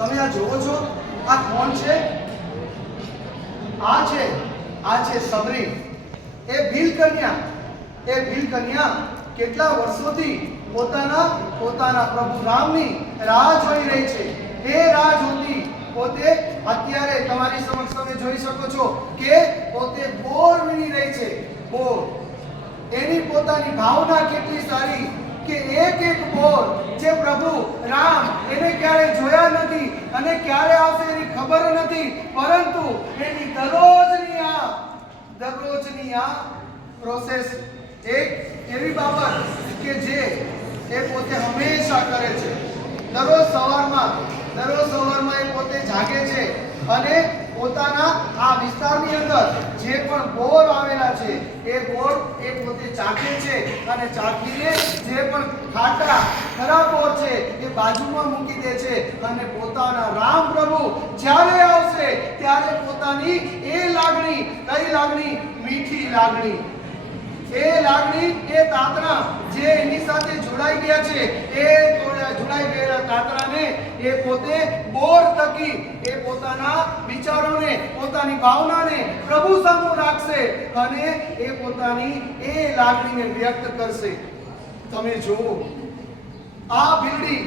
તમે આ જોવો છો? આ કોણ છે? આ છે આ છે સબરી. એ ભીલ કન્યા એ ભીલ કન્યા કેટલા વર્ષોથી પોતાના પોતાના પ્રભુ રામની રાહ જોઈ રહી છે. એ રાહ જોતી પોતે અત્યારે તમારી સમક્ષ તમે જોઈ શકો છો કે પોતે બોર વીણી રહી છે. બોર એની પોતાની ભાવના કેટલી સારી. કે એક એક બોલ જે પ્રભુ રામ એને ક્યારે જોયા નથી અને ક્યારે આવશે એની ખબર નથી. પરંતુ એની દરરોજની આ દરરોજની આ પ્રોસેસ એક એવી બાબત કે જે એ પોતે હંમેશા કરે છે. દરરોજ સવારમાં દરરોજ સવારમાં એ પોતે જાગે છે અને પોતાના આ વિસ્તારની અંદર જે પણ બોર આવેલા છે, એ બોર એ પોતે ચાખે છે અને ચાખીને જે પણ ખાટા ખરાબ બોર છે, એ બાજુમાં મૂકી દે છે અને પોતાના રામ પ્રભુ જ્યારે આવશે, ત્યારે પોતાની એ લાગણી, કઈ લાગણી? મીઠી લાગણી. એ લાગણી એ તાતણા જે એની સાથે જોડાઈ ગયા છે, એ જોડાઈ ગયેલા તાતણાને એ પોતે બોર થકી એ પોતાના વિચારોને, પોતાની ભાવનાને પ્રભુ સામે રાખશે અને એ પોતાની એ લાગણીને વ્યક્ત કરશે. તમે જુઓ, આ બિલ્ડી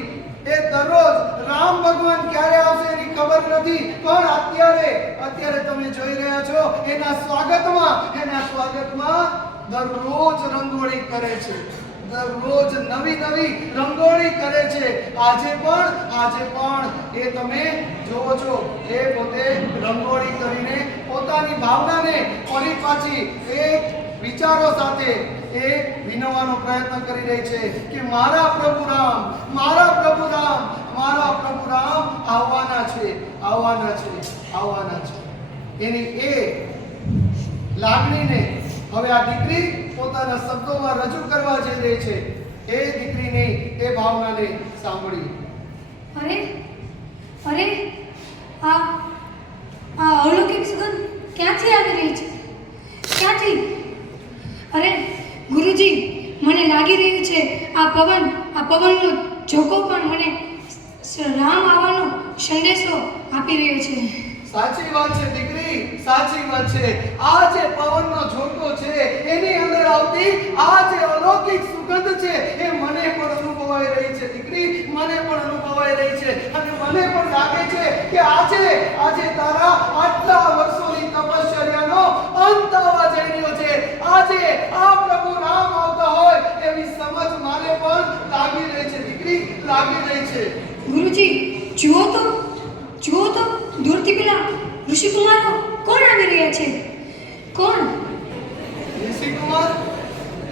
એ દરરોજ રામ ભગવાન ક્યારે આવશે એની ખબર નથી, પણ અત્યારે અત્યારે તમે જોઈ રહ્યા છો, એના સ્વાગતમાં એના સ્વાગતમાં દરરોજ રંગોળી કરે છે. દરરોજ નવી નવી રંગોળી કરે છે. આજે પણ આજે પણ. એ તમે જોવો છો, એ પોતે રંગોળી કરીને પોતાની ભાવનાને ફરી પાછી એક વિચારો સાથે એ વિનવાનો પ્રયત્ન કરી રહી છે કે મારા પ્રભુ રામ, મારા પ્રભુ રામ, મારા પ્રભુ રામ આવવાના છે આવવાના છે આવવાના છે. એની એ લાગણીને હવે આ દીકરી પોતાના શબ્દોમાં રજૂ કરવા જઈ રહી છે. એ દીકરીની એ ભાવનાને સાંભળી. અરે અરે આ આ અલૌકિક સુગંધ ક્યાંથી આવી રહી છે? ક્યાંથી? અરે ગુરુજી મને લાગી રહ્યું છે આ પવન આ પવનનો જોકો પણ મને રામ આવવાનો સંદેશો આપી રહ્યો છે. સાચી વાત છે દીકરી. સાચી વાત છે. આ જે પવનનો ઝોકો છે, એની અંદર આવતી આ જે અલૌકિક સુગંધ છે, એ મને પણ અનુભવાઈ રહી છે, દીકરી. મને પણ અનુભવાઈ રહી છે. અને મને પણ લાગે છે કે આજે આજે તારા આટલા વર્ષોની તપશ્ચર્યાનો અંત આવવા જઈ રહ્યો છે. આજે આ પ્રભુ રામ આવતા હોય એવી સમજ મારે પણ લાગી રહી છે, દીકરી. લાગી રહી છે. ગુરુજી, જુઓ તો જુઓ તો, દૂરથી પેલા ઋષિકુમારો કોણ આવી રહ્યા છે? કોણ? ઋષિકુમાર?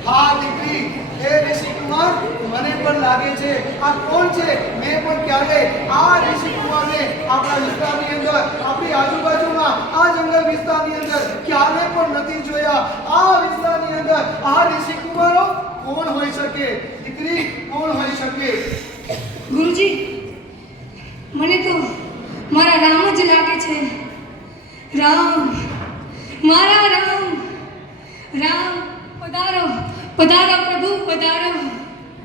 હા દીકરી એ ઋષિકુમાર મને પણ લાગે છે આ કોણ છે? મેં પણ ક્યારે આ ઋષિકુમારને આપણા વિસ્તારની અંદર આપણી આજુબાજુમાં આ જંગલ વિસ્તારની અંદર ક્યારે પણ નથી જોયા. આ વિસ્તારની અંદર આ ઋષિકુમારો કોણ હોઈ શકે? દીકરી કોણ હોઈ શકે? ગુરુજી મને તો મારા રામ જ લાગે છે. રામ, મારા રામ રામ, પધારો પધારો પ્રભુ, પધારો.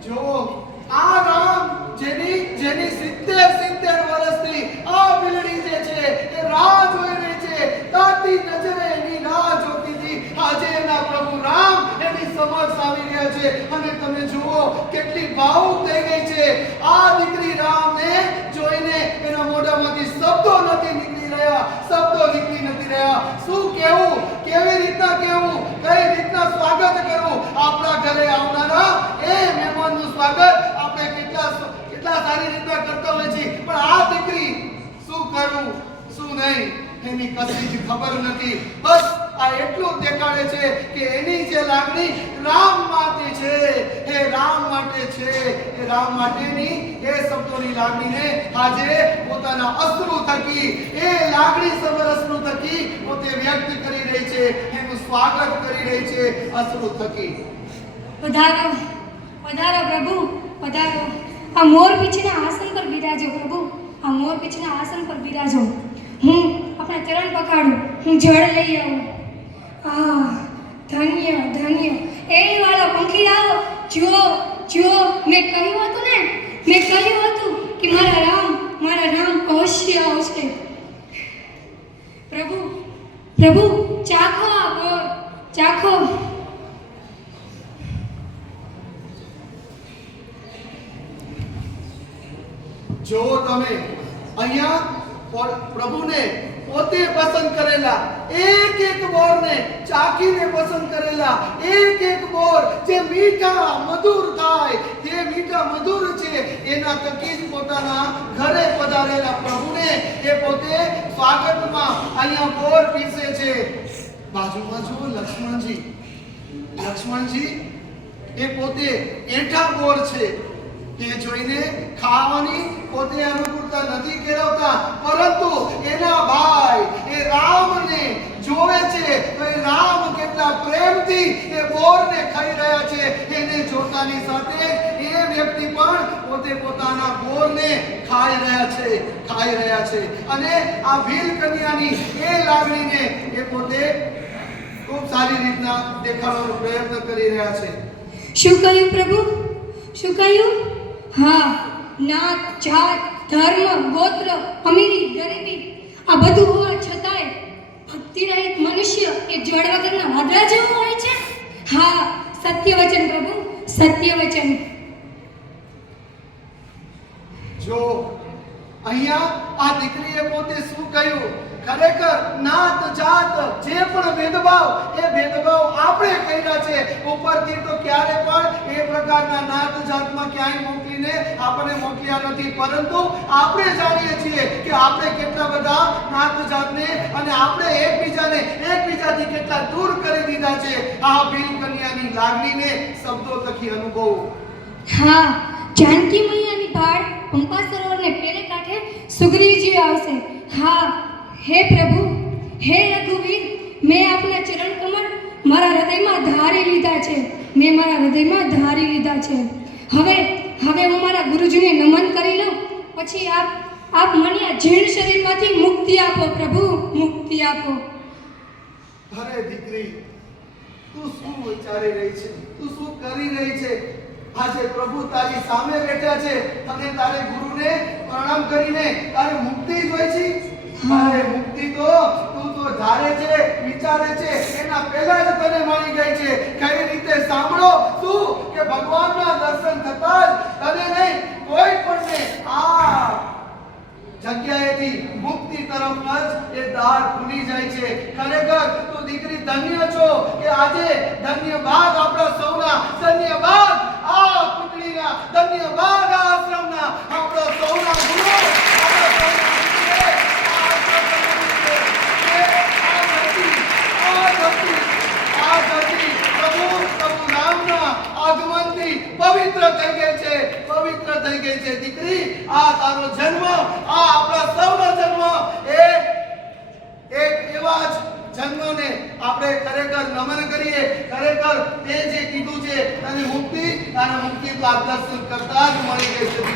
જો આ રામ જેની જેની સિત્તેર સિત્તેર વર્ષથી આ બિલડી જે છે, એ રાહ જોઈ રહી છે, તાતી નજરે એની રાહ જોતી હતી. આજે એના પ્રભુ રામ એની સમક્ષ આવી રહ્યા છે. અને તમે જુઓ કેટલી ભાવુક થઈ ગઈ છે. આ દીકરી રામને જોઈને એના મોઢામાંથી શબ્દો નથી નીકળી રહ્યા શબ્દો નીકળી નથી રહ્યા શું કહેવું કેવી રીતના કહેવું કઈ રીતના સ્વાગત કરવું આપણા ઘરે આવનારા એ મહેમાનનું સ્વાગત આપણે કેટલા કેટલા સારી રીતના કરતા હોઈએ છીએ પણ આ દીકરી શું કરવું શું નહીં એની કશી જ ખબર નથી. બસ આ એટલું દેખાડે છે કે એની જે લાગણી રામ માટે છે. એ રામ માટે છે. એ રામ માટેની એ શબ્દોની લાગણીને આજે પોતાના અશ્રુ થકી, એ લાગણી સબર અશ્રુ થકી પોતે વ્યક્ત કરી રહી છે. એનું સ્વાગત કરી રહી છે અશ્રુ થકી. પધારો પધારો પ્રભુ, પધારો. આ મોર પીછના આસન પર બિરાજો પ્રભુ. આ મોર પીછના આસન પર બિરાજો. હું પકાડું. હું જળ લઈ આવું. આ ધન્ય ધન્ય. એ વાળા પંખી લાવો. જુઓ જુઓ. મેં કહ્યું હતું ને, મેં કહ્યું હતું કે મારા રામ મારા રામ અવશ્ય આવશે. પ્રભુ પ્રભુ, ચાખો આપો ચાખો. જો તમે અહીંયા પ્રભુને પોતે પસંદ કરેલા, એક એક બોરને ચાખીને પસંદ કરેલા, એક એક બોર જે મીઠા મધુર થાય, જે મીઠા મધુર છે, એના તકી જ પોતાના ઘરે પધારેલા પ્રભુને એ પોતે સ્વાગતમાં અહીંયા બોર પીસે છે. બાજુમાં જુઓ લક્ષ્મણજી. લક્ષ્મણજી એ પોતે એઠા બોર છે. તે જોઈને ખાવાની પોતે અનુકૂળતા નથી કેળવતા, પરંતુ એના ભાઈ એ રામને જોવે છે, તો એ રામ કેટલા પ્રેમથી એ બોરને ખાઈ રહ્યા છે. એને જોતાની સાથે એ વ્યક્તિ પણ પોતે પોતાના બોરને ખાઈ રહ્યા છે, ખાઈ રહ્યા છે. અને આ ભીલ કન્યાની એ લાગણીને એ પોતે ખૂબ સારી રીતના દેખાડવાનો પ્રયત્ન કરી રહ્યા છે. શું કહ્યું પ્રભુ? શું કહ્યું? હા નાત જાત, ધર્મ, ગોત્ર, અમીરી, ગરીબી, આ બધું હોવા છતાંય ભક્તિરહિત મનુષ્ય એ જળ વગરના વાદળા જેવો હોય છે. હા સત્ય વચન પ્રભુ સત્ય વચન જો અહીંયા આ દીકરીએ પોતે શું કહ્યું? ખરેખર નાત, જાત, જે પણ ભેદભાવ, એ ભેદભાવ આપણે કર્યા છે. ઉપરથી તો ક્યારે પણ ક્યાંય મોકલીને આપણે મોકલ્યા નથી. પરંતુ આપણે જાણીએ છીએ કે આપણે કેટલા બધા નાત જાતને અને આપણે એકબીજાને એકબીજાથી કેટલા દૂર કરી દીધા છે. આ ભીલ કન્યાની લાગણીને શબ્દો તકી અનુભવ. હા, જાનકી મૈયાની ભાળ પંપા સરોવરને પેલે કાંઠે સુગ્રીવજી આવશે. હા, હે પ્રભુ, હે રઘુવીર, મેં આપના ચરણ કમળ મારા હૃદયમાં ધારી લીધા છે. મેં મારા હૃદયમાં ધારી લીધા છે. હવે હવે હું મારા ગુરુજીને નમન કરી લઉં, પછી આપ આપ મને આ જીર્ણ શરીરમાંથી મુક્તિ આપો, પ્રભુ, મુક્તિ આપો. અરે દીકરી, તું શું વિચારી રહી છે? તું શું કરી રહી છે? આજે પ્રભુ તારી સામે બેઠા છે. અને તારે ગુરુને પ્રણામ કરીને તારે મુક્તિ જોઈ છે અરે મુક્તિ તો તું તો ધારે છે, વિચારે છે, એના પહેલા જ તને મળી ગઈ છે. કઈ રીતે સાંભળો તું કે ભગવાનના દર્શન થતા જ તને નહીં, કોઈ પણને. આ જગ્યાએથી મુક્તિ તરફ જ એ દાર ખુલી જાય છે. ખરેખર તું દીકરી ધન્ય છો કે આજે ધન્ય ભાગ આપણા સૌના, ધન્ય ભાગ આ ધન્ય ભાગ આ આશ્રમના આપણા સૌના ગુરુ આપણા સૌના ગુરુએ આ આશ્રમ બનાવ્યું છે. એ આ ધરતી, આ ધરતી, આ ધરતી પ્રભુ પ્રભુ રામના આગમનથી પવિત્ર થઈ ગઈ છે પવિત્ર થઈ ગઈ છે દીકરી આ તારો જન્મ આ આપણા સૌનો જન્મ એ એક એવા જ જન્મને આપણે ખરેખર નમન કરીએ ખરેખર છે મુક્તિ દર્શન કરતા જ મળી ગઈ છે.